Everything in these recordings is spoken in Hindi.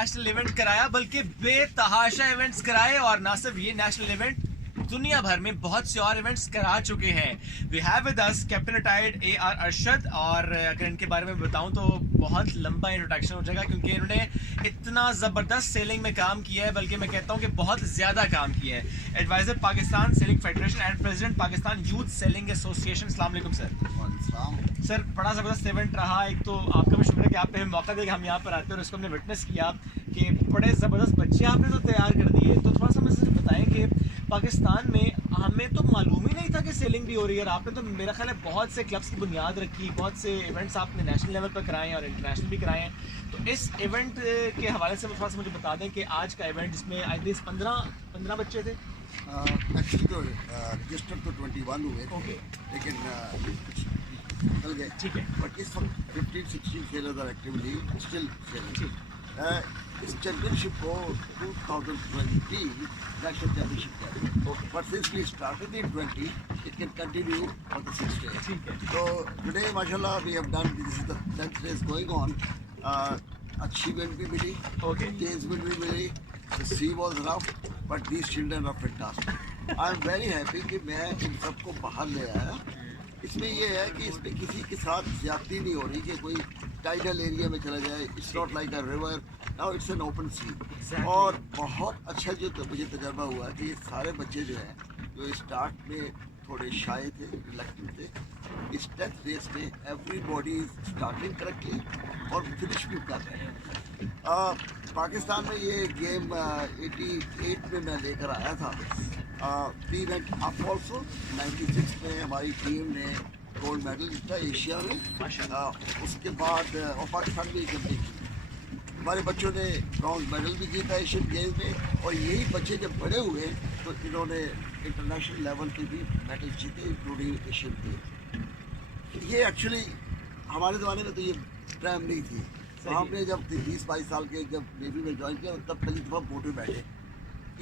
नेशनल इवेंट कराया बल्कि बेतहाशा इवेंट्स कराए, और ना सिर्फ ये नेशनल इवेंट, दुनिया भर में बहुत से और इवेंट्स करा चुके हैं। We have with us captain retired AR Arshad, और अगर इनके बारे में बताऊं तो बहुत लंबा इंट्रोडक्शन हो जाएगा क्योंकि इन्होंने इतना ज़बरदस्त सेलिंग में काम किया है, बल्कि मैं कहता हूं कि बहुत ज़्यादा काम किया है। Adviser Pakistan sailing federation and president Pakistan youth sailing association. अस्सलाम वालेकुम सर। सर बड़ा ज़बरदस्त इवेंट रहा। एक तो आपका भी शुक्र है कि आपने हमें मौका दिया कि हम यहाँ पर आते हैं और इसको हमने विटनेस किया कि बड़े ज़बरदस्त बच्चे आपने तो तैयार कर दिए। तो थोड़ा सा मुझे बताएं कि पाकिस्तान में हमें तो मालूम ही नहीं था कि सेलिंग भी हो रही है, और आपने तो मेरा ख्याल है बहुत से क्लब्स की बुनियाद रखी, बहुत से इवेंट्स आपने नेशनल लेवल पर कराए हैं और इंटरनेशनल भी कराए हैं। तो इस इवेंट के हवाले से थोड़ा सा मुझे बता दें कि आज का इवेंट जिसमें आई थिंक 15 बच्चे थे। एक्चुअली तो रजिस्टर तो 21 हुए, ओके, लेकिन कुछ निकल गए। ठीक है, बट इस वक्त 15-16 sailors are actively still sailing. ठीक, इस चैम्पियनशिप को 2020 नेशनल चैम्पियनशिप कहते हैं, okay, but since we started in 20 it can continue for the 6 days. ठीक है, So today, mashallah, we have done. This is the 10th race going on. अच्छी wind भी मिली, ओके, तेज wind भी मिली. The sea was rough, but these children are fantastic. I am very happy कि मैं इन सबको बाहर ले आया। इसमें ये है कि इसमें किसी के साथ ज्यादती नहीं हो रही कि कोई टाइडल एरिया में चला जाए। It's not like a river, now it's an open sea. Exactly. और बहुत अच्छा जो मुझे तजर्बा हुआ कि ये सारे बच्चे जो हैं जो स्टार्ट में थोड़े शाय थे, रिलक्टेंट थे, इस 10th रेस में एवरीबॉडी स्टार्टिंग करेक्टली और फिनिश भी कर रहे हैं। पाकिस्तान में ये गेम 88 में मैं लेकर आया था। We went up also. 96 में हमारी टीम ने गोल्ड मेडल जीता एशिया में। उसके बाद और पाकिस्तान में जब देखी हमारे बच्चों ने ब्रॉन्ज मेडल भी जीता एशियन गेम्स में, और यही बच्चे जब बड़े हुए तो इन्होंने इंटरनेशनल लेवल पे भी मेडल जीते इंक्लूडिंग एशियन गेम। ये एक्चुअली हमारे ज़माने में तो ये प्रेम नहीं थी। तो हमने जब 20-22 साल के जब नेवी में ज्वाइन किया तब पहली दफ़ा बोट में बैठे।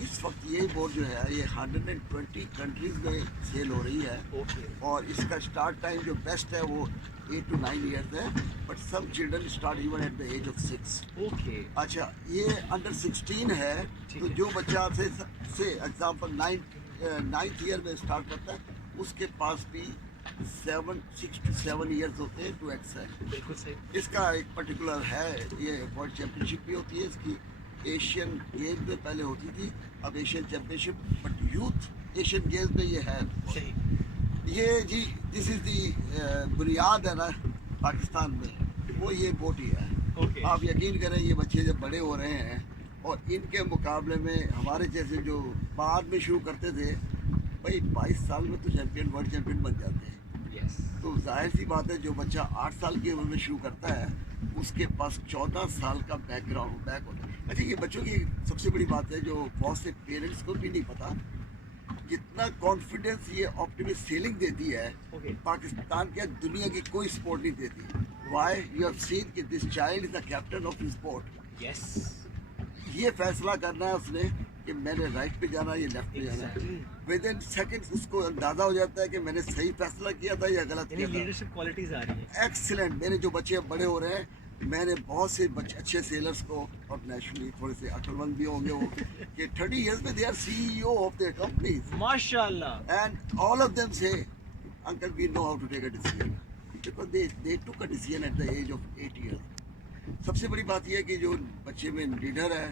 इस वक्त ये बोट जो है ये 120 कंट्रीज़ में सेल हो रही है, ओके, और इसका स्टार्ट टाइम जो बेस्ट है वो 8 to 9 years है, but some children start even at the age of 6। Okay, अच्छा, ये अंडर 16 है, ठीक तो है। जो बच्चा से एग्जाम्पल 9th ईयर में स्टार्ट करता है उसके पास भी 6 to 7 years होते हैं टू एक्सेल। बिल्कुल सही। इसका एक पर्टिकुलर है, ये वर्ल्ड चैम्पियनशिप भी होती है इसकी। एशियन गेम्स में पहले होती थी, अब Asian championship, but youth Asian games में ये है। सही, ये जी दिस इज़ दी बुनियाद है ना पाकिस्तान में, वो ये बोट ही है। ओके, आप यकीन करें ये बच्चे जब बड़े हो रहे हैं और इनके मुकाबले में हमारे जैसे जो बाद में शुरू करते थे, भाई 22 साल में तो चैम्पियन वर्ल्ड चैम्पियन बन जाते हैं। यस, तो जाहिर सी बात है जो बच्चा 8 साल की उम्र में शुरू करता है उसके पास 14 साल का बैकग्राउंड बैक होता है। अच्छा, ये बच्चों की सबसे बड़ी बात है जो बहुत से पेरेंट्स को भी नहीं पता, जितना कॉन्फिडेंस ये ऑप्टिमिस्ट सेलिंग देती है ओके, पाकिस्तान के दुनिया की कोई स्पोर्ट नहीं देती। वाई यू हैव सीन कि this child is the captain of his sport. Yes, ये फैसला करना है उसने कि मैंने राइट पे जाना है या लेफ्ट पे जाना है। एग्जैक्टली। विद इन सेकेंड्स उसको अंदाजा हो जाता है कि मैंने सही फैसला किया था या गलत यानी किया था। लीडरशिप क्वालिटीज आ रही है। एक्सीलेंट। मेरे जो बच्चे अब बड़े हो रहे हैं, मैंने बहुत से अच्छे सेलर्स को, और नेशनली थोड़े से अक्लमंद भी होंगे वो कि 30 years में they are CEO of their companies, माशाल्लाह। and all of them say, Uncle, we know how to take a decision. Because they took a decision at the age of 8 years. सबसे बड़ी बात यह है कि जो बच्चे में लीडर है,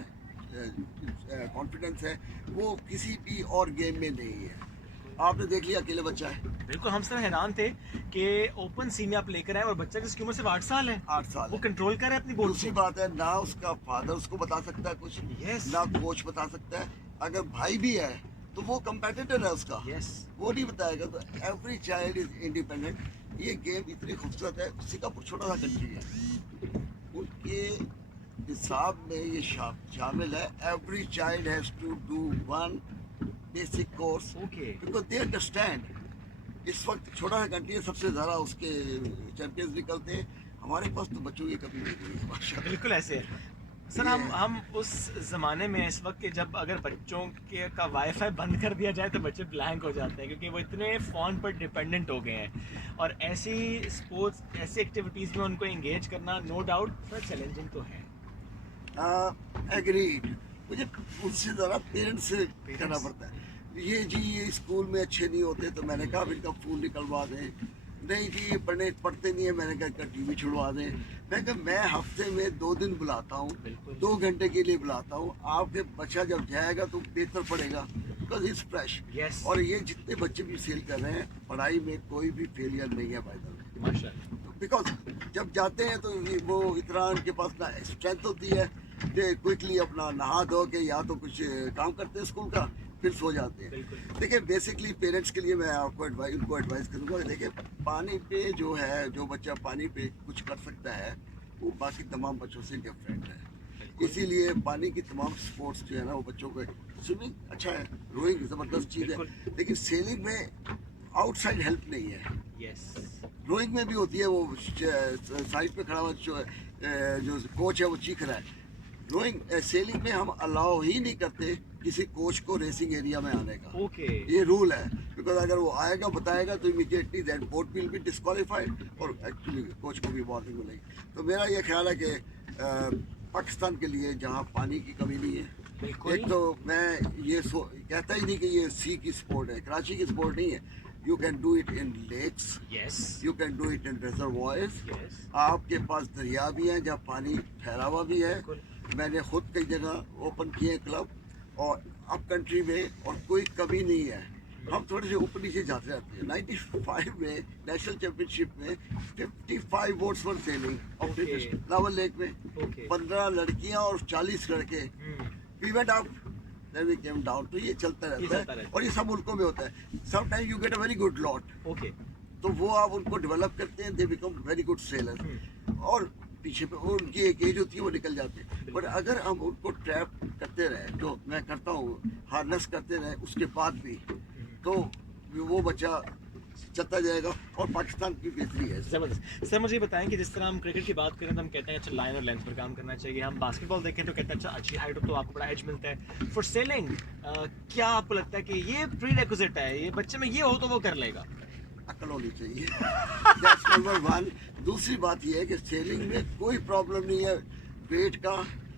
कॉन्फिडेंस है, वो किसी भी और गेम में नहीं है। आपने देख लिया अकेले बच्चा है, बिल्कुल, हम सर हैरान थे कि ओपन सी में आप लेकर आए और बच्चा जिसकी उम्र सिर्फ 8 साल है 8 साल वो है। कंट्रोल कर रहा है अपनी बोर्ड दूसरी को। बात है ना उसका फादर उसको बता सकता है कुछ, यस, ना कोच बता सकता है। अगर भाई भी है तो वो कंपेटिटर है उसका, यस, वो नहीं बताएगा। तो एवरी चाइल्ड इज इंडिपेंडेंट। ये गेम इतनी खूबसूरत है। सिंगापुर छोटा सा कंट्री है, उनके हिसाब में ये शामिल है। Every child has to do one basic course okay, because they understand. इस वक्त छोटा सा कंट्री है, सबसे ज़्यादा उसके चैंपियंस निकलते हैं। हमारे पास तो बच्चों की कमी नहीं है माशाल्लाह। बिल्कुल ऐसे है सर। हम उस ज़माने में इस वक्त के जब अगर बच्चों के का वाईफाई बंद कर दिया जाए तो बच्चे ब्लैंक हो जाते हैं क्योंकि वो इतने फ़ोन पर डिपेंडेंट हो गए हैं, और ऐसी स्पोर्ट्स ऐसी एक्टिविटीज़ में उनको एंगेज करना नो डाउट थोड़ा चैलेंजिंग तो है। एग्रीड। मुझे उनसे ज़रा पेरेंट्स से करना पड़ता है। ये स्कूल में अच्छे नहीं होते, तो मैंने कहा अब इनका फ़ोन निकलवा दें। नहीं जी ये पढ़ते नहीं है, मैंने कहा इनका टीवी छुड़वा दें। मैं कहा मैं हफ्ते में 2 दिन बुलाता हूँ, बिल्कुल। 2 घंटे के लिए बुलाता हूँ। आपके बच्चा जब जाएगा तो बेहतर पढ़ेगा, बिकॉज इज फ्रेश। Yes. और ये जितने बच्चे भी सेल कर रहे हैं, पढ़ाई में कोई भी फेलियर नहीं है बाय द वे। माशाल्लाह। बिकॉज जब जाते हैं तो वो इतना उनके पास ना स्ट्रेंथ होती है कि क्विकली अपना नहा धो के या तो कुछ काम करते हैं स्कूल का, फिर सो जाते हैं। बिल्कुल। देखिए बेसिकली पेरेंट्स के लिए मैं आपको उनको एडवाइस करूँगा। देखिए पानी पे जो है, जो बच्चा पानी पे कुछ कर सकता है वो बाकी तमाम बच्चों से डिफरेंट है। इसीलिए पानी की तमाम स्पोर्ट्स जो है ना वो बच्चों को, स्विमिंग अच्छा है, रोइंग ज़बरदस्त चीज़ है, लेकिन सेलिंग में आउटसाइड हेल्प नहीं है। यस। रोइंग में भी होती है, वो साइड पे खड़ा हुआ जो कोच है वो चीख रहा है। रोइंग सेलिंग में हम अलाउ ही नहीं करते किसी कोच को रेसिंग एरिया में आने का। ओके। ये रूल है, बिकॉज अगर वो आएगा बताएगा तो immediately that boat will be disqualified और एक्चुअली कोच को भी वार्निंग मिलेगी। तो मेरा ये ख्याल है कि पाकिस्तान के लिए जहाँ पानी की कमी नहीं है, बिल्कुल। एक तो मैं ये कहता ही नहीं कि ये सी की स्पोर्ट है, कराची की स्पोर्ट नहीं है। You can do it in lakes, yes. You can do it in reservoirs. Yes. आपके पास दरिया भी है जहाँ पानी ठहरा हुआ भी है। बिल्कुल। मैंने खुद कई जगह ओपन किए क्लब और अप कंट्री में, और कोई कमी नहीं है। हम थोड़े से ऊपर नीचे जाते रहते हैं। 95 में नेशनल चैंपियनशिप में 55 boats were sailing Okay. Rawal lake में। Okay. 15 लड़कियां और 40 लड़के। We went up, then we came down. तो ये चलता रहता है और ये सब मुल्कों में होता है। Some time you get a very good lot, okay. तो वो आप उनको डेवलप करते हैं, they become very good sailor. और पीछे पे उनकी एक एज होती है, वो निकल जाते हैं। पर अगर हम उनको ट्रैप करते रहे, जो मैं करता हूँ, हार्नेस करते रहे उसके बाद भी, तो वो बच्चा चलता जाएगा और पाकिस्तान की बेहतरी है। जबरदस्त। सर मुझे बताएं कि जिस तरह हम क्रिकेट की बात करें तो हम कहते हैं अच्छा लाइन और लेंथ पर काम करना चाहिए। हम बास्केटबॉल देखें तो कहते हैं अच्छा अच्छी हाइट हो तो आपको बड़ा एज मिलता है। फॉर सेलिंग क्या आपको लगता है कि ये प्री रिक्विजिट है, ये बच्चे में ये हो तो वो कर लेगा? अकल होनी चाहिए, दैट्स नंबर 1। दूसरी बात ये है कि सेलिंग में कोई प्रॉब्लम नहीं है वेट का,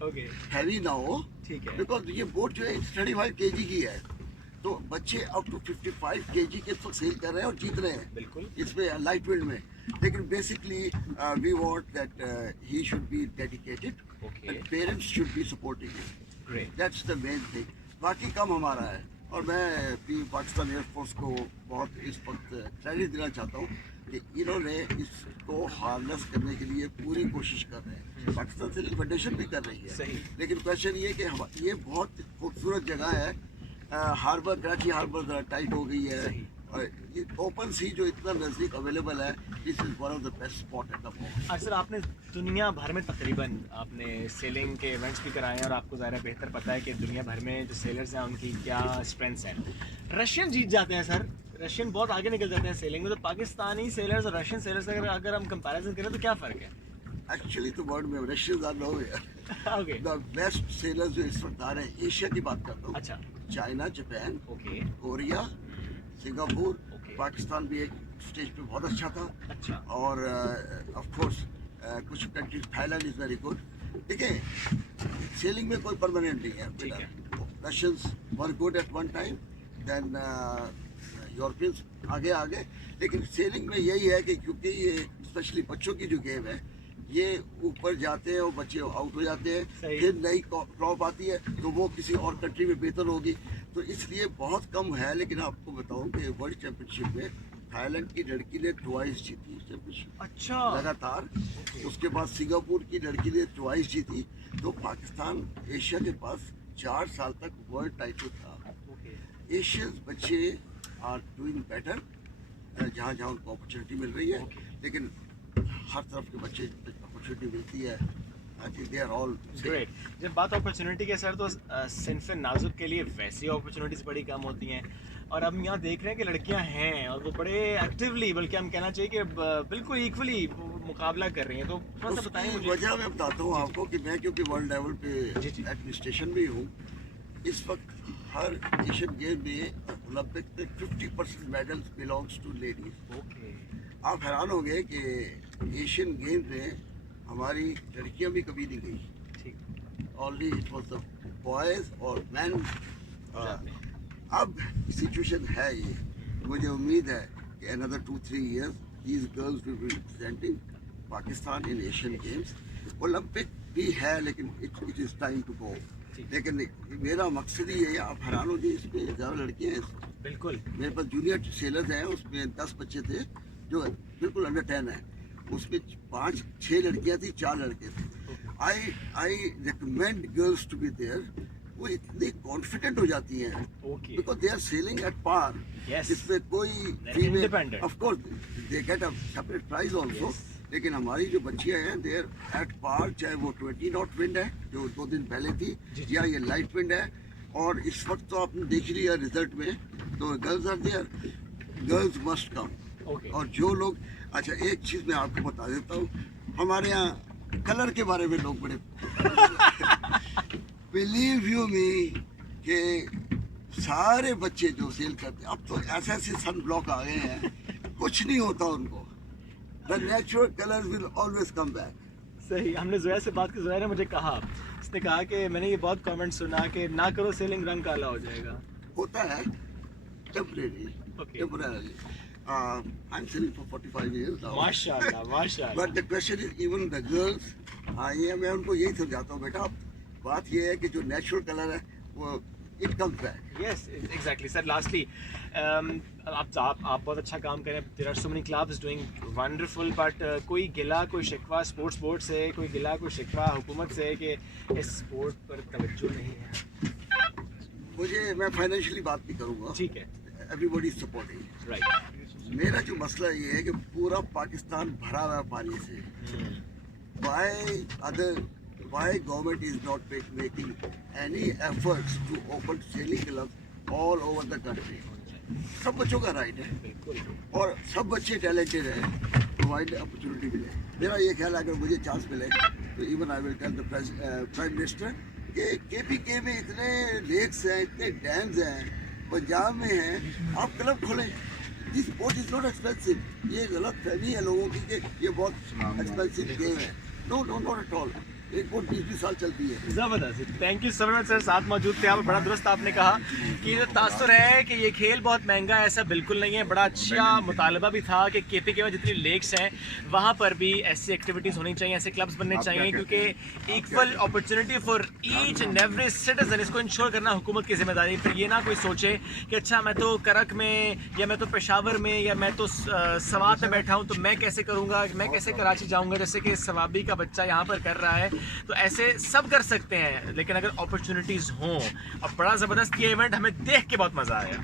ओके। हैवी ना हो, ठीक है। बिकॉज ये बोट जो है 35 kg की है, तो बच्चे अप टू 55 kg के तो सेल कर रहे हैं और जीत रहे हैं बिल्कुल। इसमें लाइट वेट में। लेकिन basically we want that he should be dedicated Okay. And parents should be supporting him, great. That's the main thing. बाकी काम हमारा है, और मैं भी पाकिस्तान एयरफोर्स को बहुत इस वक्त क्रेडिट देना चाहता हूँ कि इन्होंने इसको हार्नेस करने के लिए पूरी कोशिश कर रहे हैं। पाकिस्तान से फेडरेशन भी कर रही है। सही। लेकिन क्वेश्चन ये कि ये बहुत खूबसूरत जगह है। हार्बर, कराची हार्बर ज़रा टाइट हो गई है, सही। और ये ओपन सी जो इतना नज़दीक अवेलेबल है, this is one of the best spot at the moment. Sir आपने दुनिया भर में तकरीबन आपने सेलिंग के इवेंट्स भी कराए हैं और आपको ज़्यादा बेहतर पता है कि दुनिया भर में जो सेलर्स हैं उनकी क्या स्ट्रेंथ्स हैं। रशियन जीत जाते हैं सर, रशियन बहुत आगे निकल जाते हैं सेलिंग में, तो पाकिस्तानी सेलर्स और रशियन सेलर्स अगर हम कंपैरिजन करें तो क्या फ़र्क है? एक्चुअली तो वर्ल्ड में Russians are nowhere. Okay. The best sailors जो इस वक्त आ रहे हैं, एशिया की बात करता हूँ, अच्छा। China, Japan, okay. Korea, Singapore, Okay. Pakistan भी एक स्टेज पे बहुत अच्छा था, अच्छा। और ऑफ कोर्स कुछ countries, Thailand is very good. देखिए सेलिंग में कोई परमानेंट नहीं है। ठीक है। Russians were good at one time, then Europeans आगे आगे। लेकिन सेलिंग में यही है कि क्योंकि ये स्पेशली बच्चों की जो गेम है, ये ऊपर जाते हैं और बच्चे आउट हो जाते हैं, सही। फिर नई क्रॉप आती है तो वो किसी और कंट्री में बेहतर होगी, तो इसलिए बहुत कम है। लेकिन आपको बताऊं कि वर्ल्ड चैंपियनशिप में थाईलैंड की लड़की ने ट्वाइस जीती चैंपियनशिप अच्छा। लगातार। Okay. उसके बाद सिंगापुर की लड़की ने ट्वाइस जीती। तो पाकिस्तान एशिया के पास 4 साल तक वर्ल्ड टाइटल था। ओके। एशियंस बच्चे आर डूइंग बेटर जहाँ जहाँ उनको अपॉर्चुनिटी मिल रही है। Okay. लेकिन हर तरफ के बच्चे अपॉर्चुनिटी मिलती है। I think they are all great. जब बात अपॉर्चुनिटी के सर, तो सिन्फ नाजुक के लिए वैसी अपॉर्चुनिटीज़ बड़ी कम होती हैं, और अब यहाँ देख रहे हैं कि लड़कियाँ हैं और वो बड़े एक्टिवली, बल्कि हम कहना चाहिए कि बिल्कुल इक्वली मुकाबला कर रही हैं। तो थोड़ा सा बताएं उसकी मुझे। वजह मैं बताता हूँ आपको कि मैं क्योंकि वर्ल्ड लेवल पे जी, जी। एडमिनिस्ट्रेशन भी हूँ। इस वक्त हर एशियन गेम में ओलंपिक में 50% medals belongs to ladies. Okay. आप हैरान होंगे कि एशियन गेम में हमारी लड़कियां भी कभी नहीं गई। ठीक। only it was the boys or men. अब सिचुएशन है ये, मुझे उम्मीद है कि another 2-3 years these girls will be representing Pakistan in Asian Games. Olympic भी है लेकिन it is time to go. लेकिन मेरा मकसद ही है, आप हैरान हो जी, इसमें ज़्यादा लड़कियाँ हैं इसमें। बिल्कुल मेरे पास जूनियर सेलर्स हैं, उसमें 10 बच्चे थे जो बिल्कुल अंडर 10 है, उसमें 5-6 लड़कियां थी, 4 लड़के थे। I recommend girls to be there. वो इतनी कॉन्फिडेंट हो जाती हैं because they are sailing at par, जिसमें कोई female of course they get a separate prize also, लेकिन हमारी जो बच्चियां हैं दे आर एट पार, चाहे वो 20 नॉट विंड है जो 2 दिन पहले थी या ये लाइट विंड है। और इस वक्त तो आपने देख लिया रिजल्ट में, तो girls are there, girls must come. और जो लोग, अच्छा एक चीज़ मैं आपको बता देता हूँ, हमारे यहाँ कलर के बारे में लोग बड़े बिलीव यू मी कि सारे बच्चे जो सेल करते हैं अब तो ऐसे ऐसे सन ब्लॉक आ गए हैं, कुछ नहीं होता उनको। The natural colour will always come back. सही, हमने जोया से बात की, जोया ने मुझे कहा, उसने कहा कि मैंने ये बहुत कमेंट सुना कि ना करो सेलिंग, रंग काला हो जाएगा। होता है temporary, temporary. I'm selling for 45 years now. माशाल्लाह, माशाल्लाह। But the question is even the girls, ये मैं उनको यही समझाता हूँ, बेटा बात ये है कि जो नेचुरल कलर है वो it comes back. Yes, exactly. Sir, lastly, आप बहुत अच्छा काम कर रहे हैं. There are so many clubs doing wonderful, but कोई गिला, कोई शिकवा स्पोर्ट्स बोर्ड से, कोई गिला, कोई शिकवा हुकूमत से कि इस स्पोर्ट पर तवज्जो नहीं है? मैं फाइनेंशियली बात नहीं करूँगा, ठीक है, एवरीबॉडी इज सपोर्टिंग, राइट। मेरा जो मसला ये है कि पूरा पाकिस्तान भरा हुआ है पानी से। Why government is not making any efforts to open sailing clubs all over the country? सब बच्चों का राइट है और सब बच्चे टैलेंटेड हैं, प्रोवाइड अपॉर्चुनिटी मिले। मेरा ये ख्याल है अगर मुझे चांस मिले तो even I will tell the prime minister कि KPK में इतने लेक्स हैं, इतने डैम्स हैं, पंजाब में हैं, आप क्लब खोलें। This sport is not expensive. ये गलत फहमी है लोगों की कि ये बहुत एक्सपेंसिव गेम है। No no not at all. एक बोट 20-20 साल चलती है। ज़बरदस्त, thank you so much sir, साथ मौजूद थे आप। बड़ा दुरुस्त आपने कहा कि ये तासुर है कि ये खेल बहुत महंगा है, ऐसा बिल्कुल नहीं है। बड़ा अच्छा मुतालबा भी था कि KPK में जितनी लेक्स हैं वहाँ पर भी ऐसी एक्टिविटीज़ होनी चाहिए, ऐसे क्लब्स बनने चाहिए, क्योंकि equal opportunity for each and every citizen, इसको इंश्योर करना हुकूमत की जिम्मेदारी। फिर ये ना कोई सोचे कि अच्छा मैं तो करक में या मैं तो पेशावर में या मैं तो सवात में बैठा हूँ तो मैं कैसे करूँगा, मैं कैसे कराची जाऊँगा, जैसे कि सवाबी का बच्चा यहाँ पर कर रहा है। तो ऐसे सब कर सकते हैं, लेकिन अगर अपॉर्चुनिटीज़ हों। अब बड़ा ज़बरदस्त ये इवेंट हमें देख के बहुत मज़ा आया।